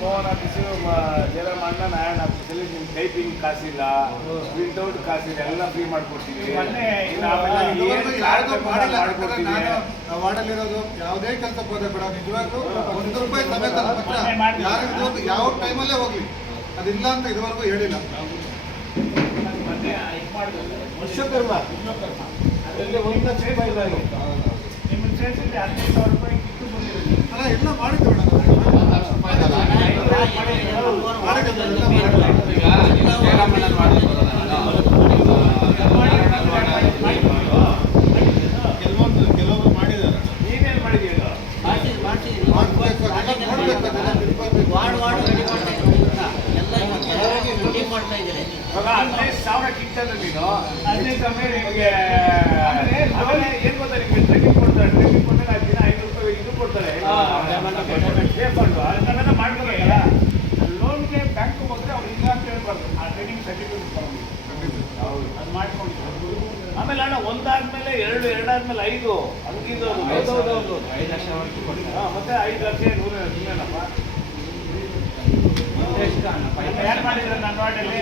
Mohan office Jayaram ಅಣ್ಣ ನಾರಾಯಣ ಆಫೀಸಲ್ಲಿ ನಿಮ್ಮ ಟೈಪಿಂಗ್ ಕಾಸಿಲ್ಲ, ಪ್ರಿಂಟ್ಔಟ್ ಕಾಸಿಲ್ಲ, ಎಲ್ಲ ಫ್ರೀ ಮಾಡ್ಕೊಡ್ತೀವಿ. ವಾರ್ಡಲ್ಲಿರೋದು ಯಾವುದೇ ಕೆಲಸಕ್ಕೆ ಹೋದ್ರೆ ಬೇಡ, ನಿಜವಾಗ್ಲೂ ₹1 ಸಮೇತ ಪತ್ರ ಯಾರಿಗೂ ಯಾವ ಟೈಮಲ್ಲೇ ಹೋಗ್ಲಿ, ಅದಿಲ್ಲ ಅಂತ ಇದುವರೆಗೂ ಹೇಳಿಲ್ಲ. ವಿಶ್ವಕರ್ಮ ಅದರಲ್ಲಿ ₹1,00,000 ನಿಮ್ಮ ಸ್ಟೇಷನ್ಗೆ ₹15,000 ಕಿತ್ತು ಬಂದಿರೋದು. ಅಲ್ಲ, ಎಲ್ಲ ಮಾಡಿದ್ದು ಮೇಡಮ್, ಕೆಲವೊಬ್ರು ಮಾಡಿದ್ದಾರೆ. ನೀವೇನು ಮಾಡಿದ್ದೀವಿ? ಇವಾಗ 15,000 ಕಿತ್ತಂದ್ರೆ ನೀನು 15,000 ಮೇಲೆ ನಿಮಗೆ ಆಮೇಲೆ ಏನು ಗೊತ್ತಾ, ನಿಮಗೆ ಟ್ರೈನಿಂಗ್ ಕೊಡ್ತಾರೆ. ಟ್ರೈನಿಂಗ್ ಕೊಟ್ಟರೆ ದಿನ ₹500 ಇದು ಕೊಡ್ತಾರೆ, ಸೇಫ್ ಅಲ್ವಾ? ಅದನ್ನೆಲ್ಲ ಮಾಡ್ಕೋಬೇಕಲ್ಲ. ಲೋನ್ಗೆ ಬ್ಯಾಂಕ್ ಹೋದ್ರೆ ಅವ್ರು ಇಲ್ಲ ಅಂತ ಹೇಳ್ಬಾರ್ದು, ಆ ಟ್ರೈನಿಂಗ್ ಸರ್ಟಿಫಿಕೇಟ್ ತಗೊಂಡು ಹೌದು ಅದು ಮಾಡ್ಕೊಂಡು. ಆಮೇಲೆ ಅಣ್ಣ ಒಂದಾದ್ಮೇಲೆ ಎರಡಾದ್ಮೇಲೆ 5 ಹಂಗಿದ್ದು 5 ಲಕ್ಷ ಮತ್ತೆ 5 ಲಕ್ಷ ಸುಮ್ಮನೆನಪ್ಪ. ಎಷ್ಟು ಯಾರು ಮಾಡಿದ್ರೆ ನನ್ನ ವಾರ್ಡಲ್ಲಿ